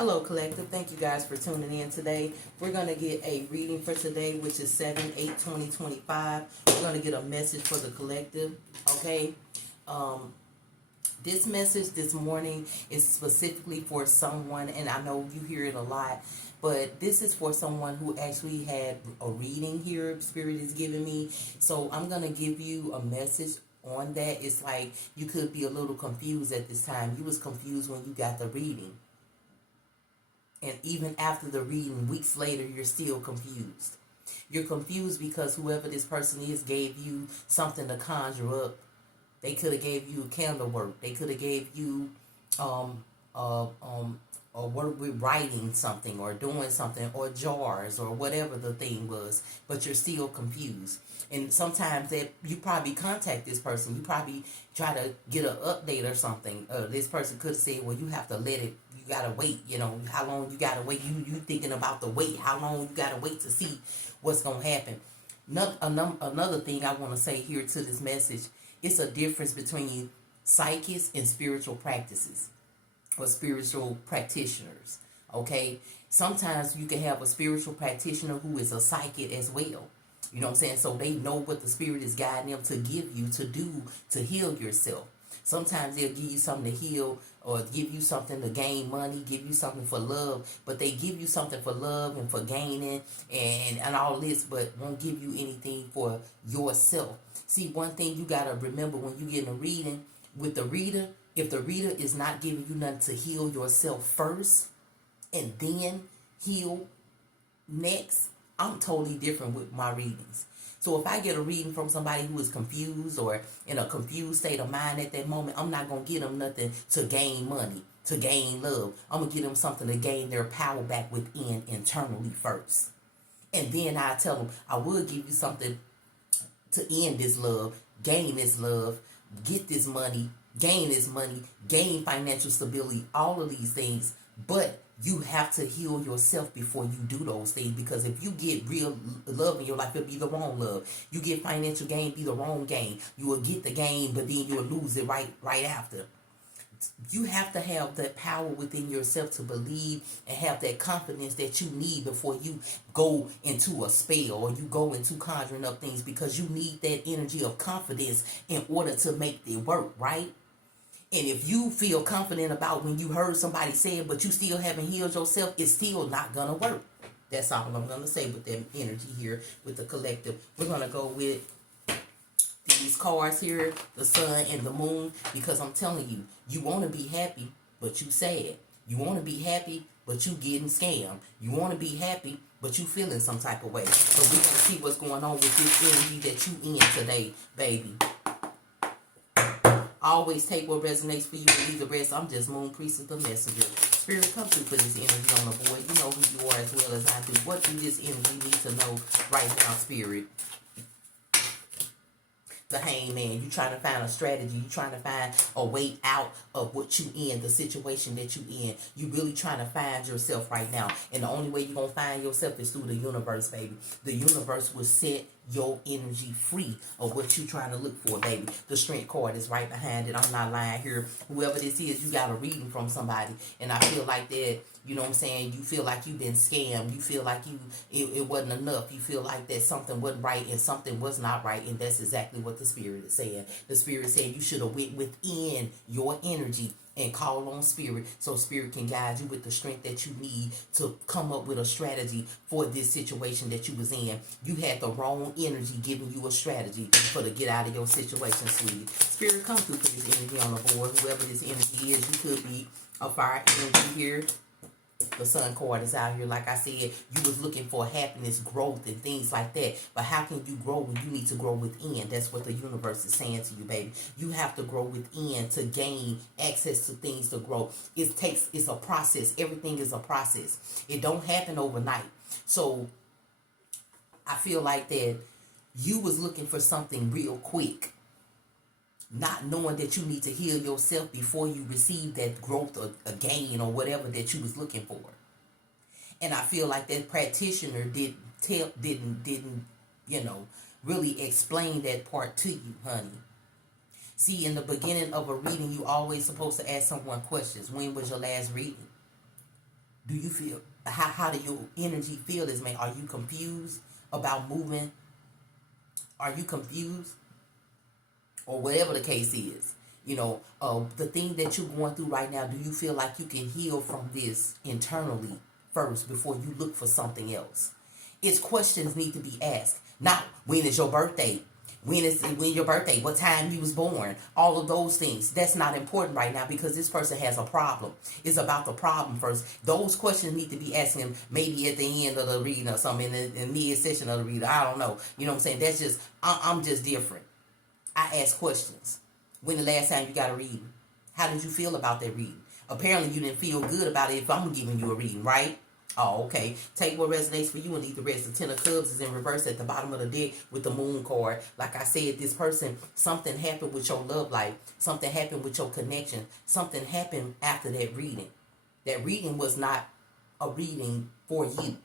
Hello, Collective. Thank you guys for tuning in today. We're going to get a reading for today, which is 7/8/2025. We're going to get a message for the collective, okay? This message this morning is specifically for someone, and I know you hear it a lot, but this is for someone who actually had a reading here, Spirit is giving me. So I'm going to give you a message on that. It's like you could be a little confused at this time. You was confused when you got the reading. And even after the reading, weeks later, you're still confused. You're confused because whoever this person is gave you something to conjure up. They could have gave you candle work. They could have gave you or work with writing something or doing something or jars or whatever the thing was, but you're still confused. And sometimes that you probably contact this person. You probably try to get an update or something. This person could say, well, you have to let it, you got to wait, how long you got to wait. You thinking about the wait, how long you got to wait to see what's going to happen. Another thing I want to say here to this message, it's a difference between psychics and spiritual practices or spiritual practitioners, okay? Sometimes you can have a spiritual practitioner who is a psychic as well. You know what I'm saying? So they know what the Spirit is guiding them to give you to do to heal yourself. Sometimes they'll give you something to heal or give you something to gain money, give you something for love, but they give you something for love and for gaining and all this, but won't give you anything for yourself. See, one thing you got to remember when you get in a reading with the reader, if the reader is not giving you nothing to heal yourself first and then heal next, I'm totally different with my readings. So if I get a reading from somebody who is confused or in a confused state of mind at that moment, I'm not going to get them nothing to gain money, to gain love. I'm going to get them something to gain their power back within internally first. And then I tell them, I will give you something to end this love, gain this love, get this money, gain financial stability, all of these things. But you have to heal yourself before you do those things, because if you get real love in your life, it'll be the wrong love. You get financial gain, be the wrong gain. You will get the gain, but then you'll lose it right after. You have to have that power within yourself to believe and have that confidence that you need before you go into a spell or you go into conjuring up things, because you need that energy of confidence in order to make it work, right? And if you feel confident about when you heard somebody say it, but you still haven't healed yourself, it's still not going to work. That's all I'm going to say with that energy here with the collective. We're going to go with these cards here, the sun and the moon, because I'm telling you, you want to be happy, but you sad. You want to be happy, but you getting scammed. You want to be happy, but you feeling some type of way. So we're going to see what's going on with this energy that you in today, baby. Always take what resonates for you and leave the rest. I'm just Moon Priestess, the messenger. Spirit, come through for this energy on the board. You know who you are as well as I do. What do this energy need to know right now, Spirit? The Hangman. You trying to find a strategy. You trying to find a way out of what you in, the situation that you in. You really trying to find yourself right now. And the only way you're going to find yourself is through the universe, baby. The universe will set your energy free of what you trying to look for, baby. The Strength card is right behind it. I'm not lying here. Whoever this is, you got a reading from somebody. And I feel like that, you know what I'm saying, you feel like you've been scammed. You feel like it wasn't enough. You feel like that something wasn't right and something was not right. And that's exactly what the Spirit is saying. The Spirit is saying you should have went within your energy and call on Spirit, so Spirit can guide you with the strength that you need to come up with a strategy for this situation that you was in. You had the wrong energy giving you a strategy for to get out of your situation, sweetie. Spirit, come through for this energy on the board. Whoever this energy is, you could be a fire energy here. The Sun card is out here. Like I said, you was looking for happiness, growth, and things like that. But how can you grow when you need to grow within? That's what the universe is saying to you, baby. You have to grow within to gain access to things to grow. It's a process. Everything is a process. It don't happen overnight. So I feel like that you was looking for something real quick, not knowing that you need to heal yourself before you receive that growth or a gain or whatever that you was looking for. And I feel like that practitioner didn't really explain that part to you, honey. See, in the beginning of a reading, you always supposed to ask someone questions. When was your last reading? Do you feel, how do your energy feel this man? Are you confused about moving? Are you confused? Or whatever the case is. The thing that you're going through right now, do you feel like you can heal from this internally first before you look for something else? It's questions need to be asked. Not when is your birthday? When your birthday? What time you was born? All of those things. That's not important right now because this person has a problem. It's about the problem first. Those questions need to be asking him maybe at the end of the reading or something in the mid session of the reading. I don't know. You know what I'm saying? That's just I'm just different. I ask questions. When the last time you got a reading? How did you feel about that reading? Apparently you didn't feel good about it if I'm giving you a reading, right? Oh, okay. Take what resonates for you and leave the rest. The Ten of Cups is in reverse at the bottom of the deck with the Moon card. Like I said, this person, something happened with your love life. Something happened with your connection. Something happened after that reading. That reading was not a reading for you.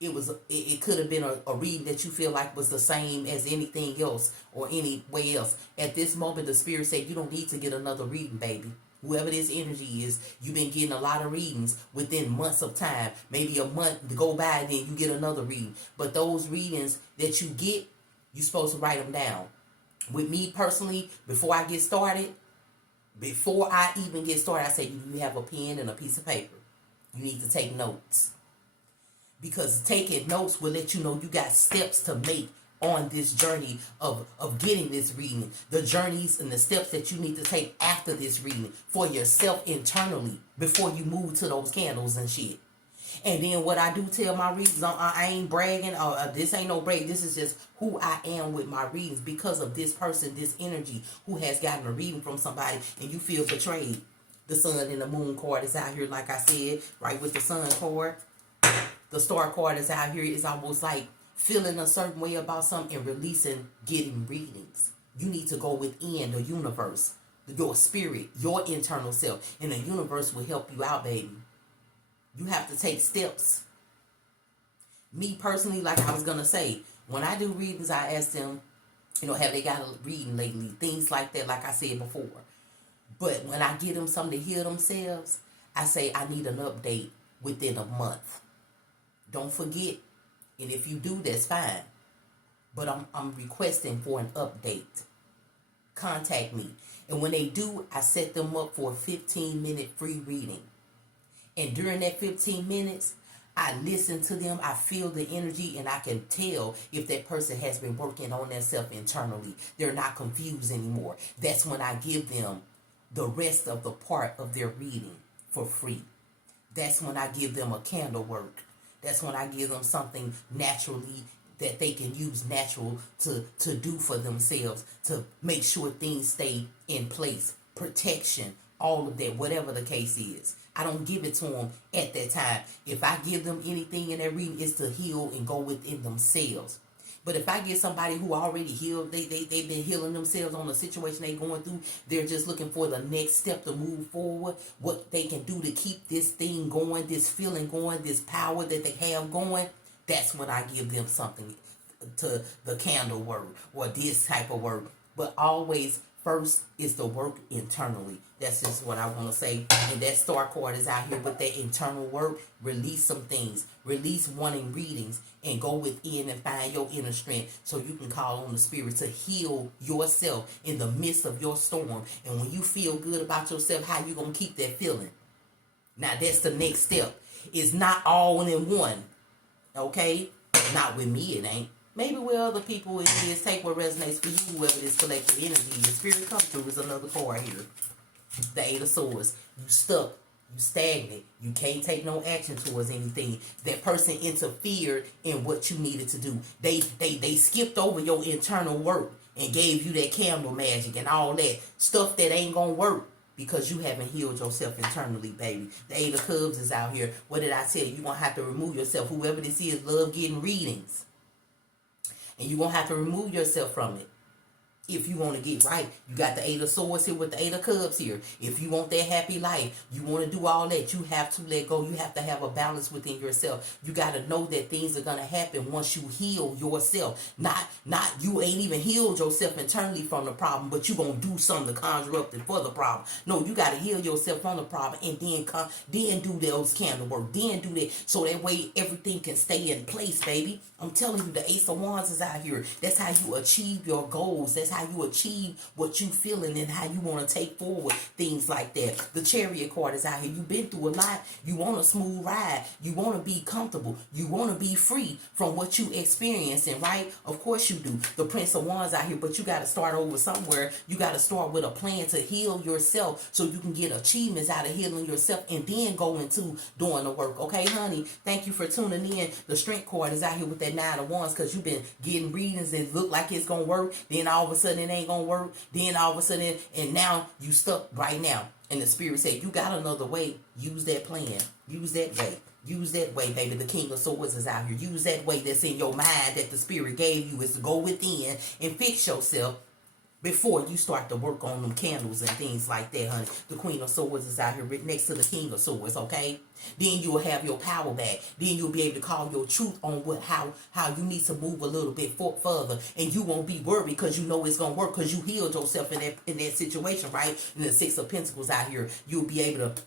It could have been a reading that you feel like was the same as anything else or anywhere else. At this moment, the spirit said you don't need to get another reading, baby. Whoever this energy is, you've been getting a lot of readings within months of time. Maybe a month to go by, then you get another reading. But those readings that you get, you're supposed to write them down. With me personally, before I even get started, I say you have a pen and a piece of paper. You need to take notes. Because taking notes will let you know you got steps to make on this journey of getting this reading. The journeys and the steps that you need to take after this reading for yourself internally before you move to those candles and shit. And then what I do tell my readings, I ain't bragging. This ain't no brag. This is just who I am with my readings because of this person, this energy who has gotten a reading from somebody and you feel betrayed. The Sun and the Moon card is out here, like I said, right with the Sun card. The Star card is out here. It's almost like feeling a certain way about something and releasing, getting readings. You need to go within the universe, your spirit, your internal self, and the universe will help you out, baby. You have to take steps. Me personally, like I was going to say, when I do readings, I ask them, have they got a reading lately? Things like that, like I said before. But when I give them something to heal themselves, I say I need an update within a month. Don't forget. And if you do, that's fine. But I'm requesting for an update. Contact me. And when they do, I set them up for a 15-minute free reading. And during that 15 minutes, I listen to them, I feel the energy, and I can tell if that person has been working on themselves internally. They're not confused anymore. That's when I give them the rest of the part of their reading for free. That's when I give them a candle work. That's when I give them something naturally that they can use natural to do for themselves, to make sure things stay in place. Protection, all of that, whatever the case is. I don't give it to them at that time. If I give them anything in that reading, it's to heal and go within themselves. But if I get somebody who already healed, they've been healing themselves on the situation they're going through, they're just looking for the next step to move forward, what they can do to keep this thing going, this feeling going, this power that they have going, that's when I give them something to the candle work or this type of work. But always first is the work internally. That's just what I want to say. And that Star card is out here with that internal work. Release some things. Release wanting readings. And go within and find your inner strength so you can call on the spirit to heal yourself in the midst of your storm. And when you feel good about yourself, how you going to keep that feeling? Now that's the next step. It's not all in one. Okay? Not with me, it ain't. Maybe with other people it is. Take what resonates for you, whoever this collective energy. The spirit comes through is another card here. The Eight of Swords. You stuck. You stagnant. You can't take no action towards anything. That person interfered in what you needed to do. They skipped over your internal work and gave you that candle magic and all that stuff that ain't gonna work because you haven't healed yourself internally, baby. The Eight of Cups is out here. What did I tell you? You're gonna have to remove yourself. Whoever this is, love getting readings. And you're going to have to remove yourself from it. If you want to get right, you got the Eight of Swords here with the Eight of Cups here. If you want that happy life, you want to do all that, you have to let go. You have to have a balance within yourself. You got to know that things are going to happen once you heal yourself. Not you ain't even healed yourself internally from the problem, but you going to do something to conjure up for the problem. No, you got to heal yourself from the problem and then do those candle work. Then do that so that way everything can stay in place, baby. I'm telling you, the Ace of Wands is out here. That's how you achieve your goals. That's how you achieve what you feeling and how you want to take forward things like that. The Chariot card is out here. You've been through a lot. You want a smooth ride. You want to be comfortable. You want to be free from what you experiencing, right? Of course you do. The Prince of Wands out here, but you got to start over somewhere. You got to start with a plan to heal yourself so you can get achievements out of healing yourself and then go into doing the work. Okay, honey? Thank you for tuning in. The Strength card is out here with that Nine of Wands because you've been getting readings and look like it's going to work. Then all of a sudden it ain't going to work. Then all of a sudden, and now you stuck right now. And the Spirit said, you got another way. Use that plan. Use that way. Use that way, baby. The King of Swords is out here. Use that way that's in your mind that the Spirit gave you is to go within and fix yourself before you start to work on them candles and things like that, honey. The Queen of Swords is out here right next to the King of Swords, okay? Then you will have your power back. Then you'll be able to call your truth on how you need to move a little bit further. And you won't be worried because you know it's going to work because you healed yourself in that situation, right? And the Six of Pentacles out here, you'll be able to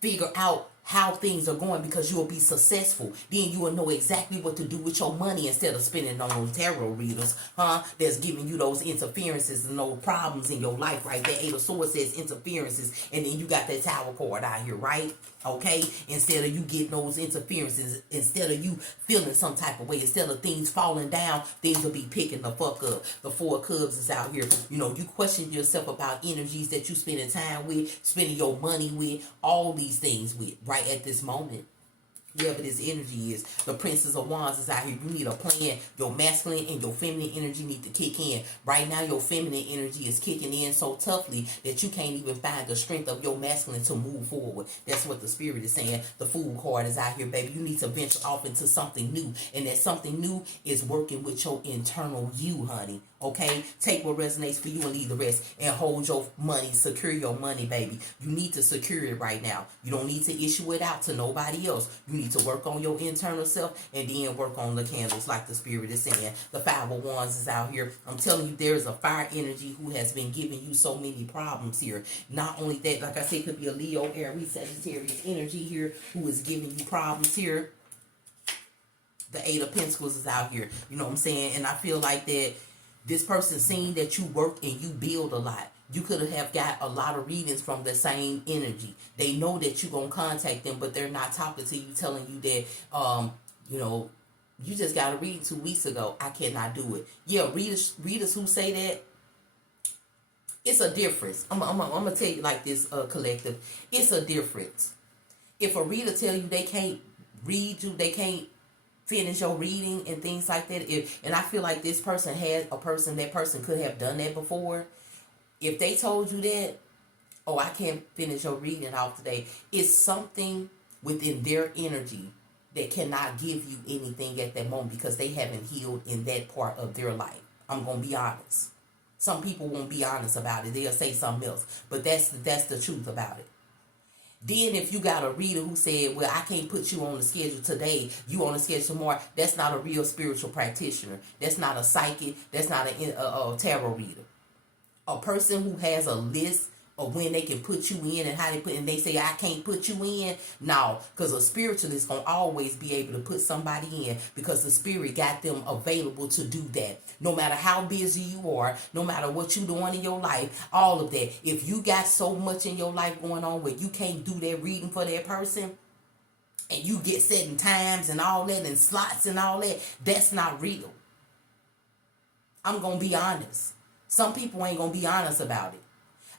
figure out how things are going because you'll be successful. Then you will know exactly what to do with your money instead of spending on those tarot readers, that's giving you those interferences and those problems in your life, right? That Eight of Swords says interferences, and then you got that Tower card out here, right? Okay, instead of you getting those interferences, instead of you feeling some type of way, instead of things falling down, things will be picking the fuck up. The Four of Cups is out here. You know, you question yourself about energies that you spending time with, spending your money with, all these things with, right at this moment. Whatever this energy is, the Princess of Wands is out here. You need a plan. Your masculine and your feminine energy need to kick in. Right now, your feminine energy is kicking in so toughly that you can't even find the strength of your masculine to move forward. That's what the Spirit is saying. The Fool card is out here, baby. You need to venture off into something new. And that something new is working with your internal you, honey. Okay? Take what resonates for you and leave the rest. And hold your money. Secure your money, baby. You need to secure it right now. You don't need to issue it out to nobody else. You need to work on your internal self and then work on the candles like the Spirit is saying. The Five of Wands is out here. I'm telling you, there's a fire energy who has been giving you so many problems here. Not only that, like I said, it could be a Leo, Aries, Sagittarius energy here who is giving you problems here. The Eight of Pentacles is out here. You know what I'm saying? And I feel like that this person seen that you work and you build a lot. You could have got a lot of readings from the same energy. They know that you're going to contact them, but they're not talking to you, telling you that, you just got a reading 2 weeks ago. I cannot do it. Yeah, readers who say that, it's a difference. I'm going to tell you like this, collective. It's a difference. If a reader tell you they can't read you, they can't finish your reading and things like that. And I feel like this person had that person could have done that before. If they told you that, oh, I can't finish your reading off today, it's something within their energy that cannot give you anything at that moment because they haven't healed in that part of their life. I'm going to be honest. Some people won't be honest about it. They'll say something else. But that's the truth about it. Then if you got a reader who said, well, I can't put you on the schedule today, you on the schedule tomorrow, that's not a real spiritual practitioner. That's not a psychic. That's not a tarot reader. A person who has a list of when they can put you in and how and they say, I can't put you in. No, because a spiritualist going to always be able to put somebody in because the Spirit got them available to do that. No matter how busy you are, no matter what you're doing in your life, all of that. If you got so much in your life going on where you can't do that reading for that person, and you get setting times and all that and slots and all that, that's not real. I'm going to be honest. Some people ain't going to be honest about it.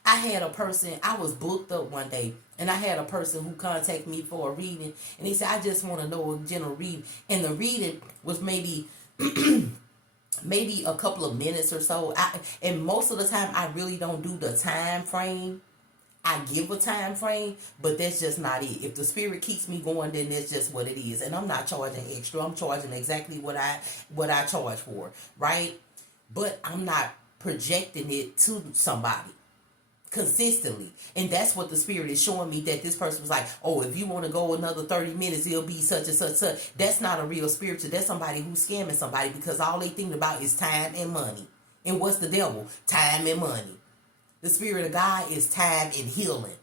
I had a person, I was booked up one day, and I had a person who contacted me for a reading, and he said, I just want to know a general reading. And the reading was maybe a couple of minutes or so. And most of the time, I really don't do the time frame. I give a time frame, but that's just not it. If the Spirit keeps me going, then that's just what it is. And I'm not charging extra. I'm charging exactly what I charge for, right? But I'm not projecting it to somebody consistently. And that's what the spirit is showing me, that this person was like, oh, if you want to go another 30 minutes, it'll be such and such, such. That's not a real spiritual. That's somebody who's scamming somebody, because all they think about is time and money. And what's the devil? Time and money. The spirit of God is time and healing.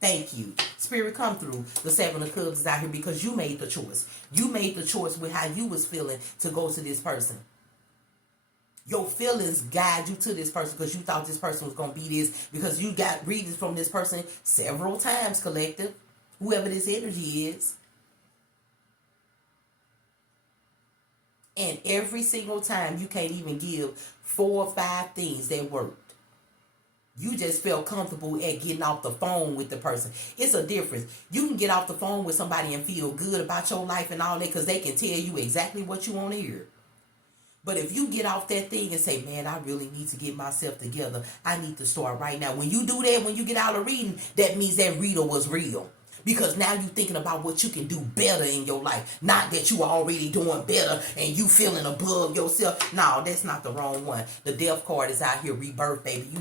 Thank you. Spirit, come through. The Seven of Cups is out here because you made the choice. You made the choice with how you was feeling to go to this person. Your feelings guide you to this person because you thought this person was going to be this, because you got readings from this person several times, collective, whoever this energy is. And every single time you can't even give 4 or 5 things that worked. You just felt comfortable at getting off the phone with the person. It's a difference. You can get off the phone with somebody and feel good about your life and all that because they can tell you exactly what you want to hear. But if you get off that thing and say, man, I really need to get myself together, I need to start right now. When you do that, when you get out of reading, that means that reader was real. Because now you're thinking about what you can do better in your life. Not that you already doing better and you feeling above yourself. No, that's not the wrong one. The death card is out here, rebirth, baby. You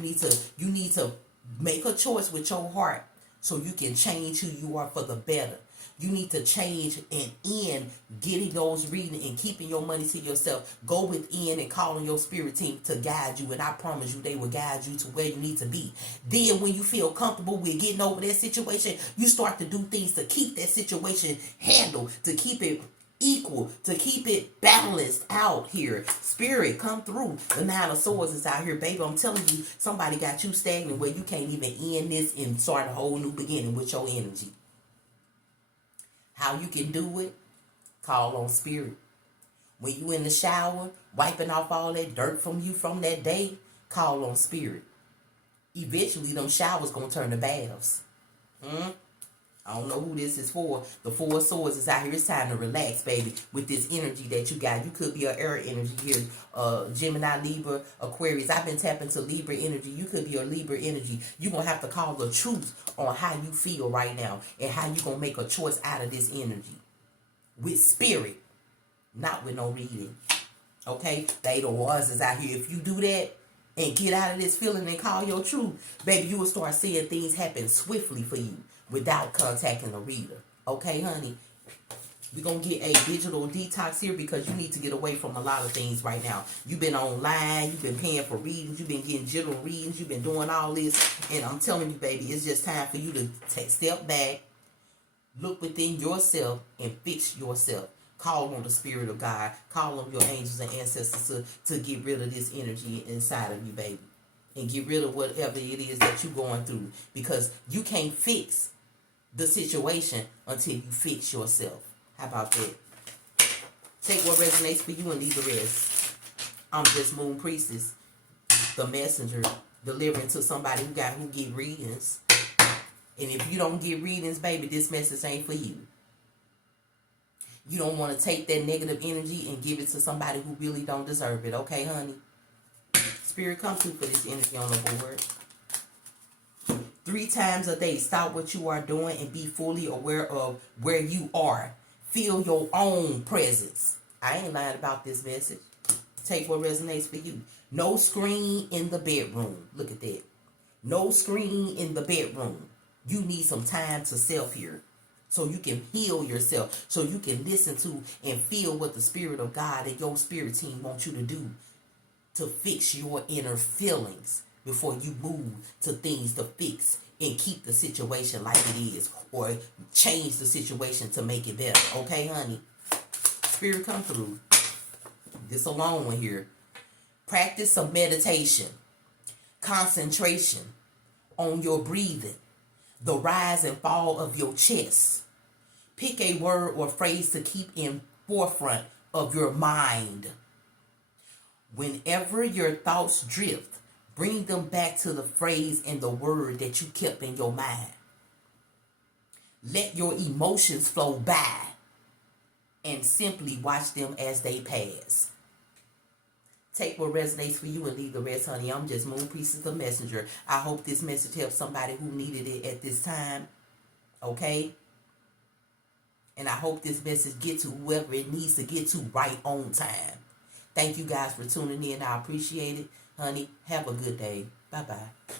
need to make a choice with your heart so you can change who you are for the better. You need to change and end getting those readings and keeping your money to yourself. Go within and call on your spirit team to guide you. And I promise you they will guide you to where you need to be. Then when you feel comfortable with getting over that situation, you start to do things to keep that situation handled, to keep it equal, to keep it balanced out here. Spirit, come through. The Nine of Swords is out here, baby. I'm telling you, somebody got you stagnant where you can't even end this and start a whole new beginning with your energy. How you can do it? Call on spirit. When you in the shower, wiping off all that dirt from you from that day, call on spirit. Eventually, them showers gonna turn to baths. I don't know who this is for. The Four of Swords is out here. It's time to relax, baby, with this energy that you got. You could be an air energy here. Gemini, Libra, Aquarius. I've been tapping to Libra energy. You could be a Libra energy. You're going to have to call the truth on how you feel right now and how you're going to make a choice out of this energy. With spirit, not with no reading. Okay? They the ones is out here. If you do that and get out of this feeling and call your truth, baby, you will start seeing things happen swiftly for you without contacting a reader. Okay, honey? We're going to get a digital detox here because you need to get away from a lot of things right now. You've been online. You've been paying for readings. You've been getting general readings. You've been doing all this. And I'm telling you, baby, it's just time for you to step back, look within yourself, and fix yourself. Call on the Spirit of God. Call on your angels and ancestors to get rid of this energy inside of you, baby. And get rid of whatever it is that you're going through. Because you can't fix the situation until you fix yourself. How about that? Take what resonates for you and leave the rest. I'm just Moon Priestess, the messenger, delivering to somebody who get readings. And if you don't get readings, baby, this message ain't for you. You don't want to take that negative energy and give it to somebody who really don't deserve it. Okay, honey? Spirit, come through for this energy on the board. 3 times a day, stop what you are doing and be fully aware of where you are. Feel your own presence. I ain't lying about this message. Take what resonates for you. No screen in the bedroom. Look at that. No screen in the bedroom. You need some time to self here. So you can heal yourself. So you can listen to and feel what the Spirit of God and your spirit team want you to do to fix your inner feelings before you move to things to fix and keep the situation like it is, or change the situation to make it better. Okay, honey? Spirit, come through. This a long one here. Practice some meditation, concentration on your breathing, the rise and fall of your chest. Pick a word or phrase to keep in forefront of your mind. Whenever your thoughts drift, bring them back to the phrase and the word that you kept in your mind. Let your emotions flow by and simply watch them as they pass. Take what resonates for you and leave the rest, honey. I'm just Moon Priestess, the messenger. I hope this message helps somebody who needed it at this time. Okay? And I hope this message gets to whoever it needs to get to right on time. Thank you guys for tuning in. I appreciate it. Honey, have a good day. Bye bye.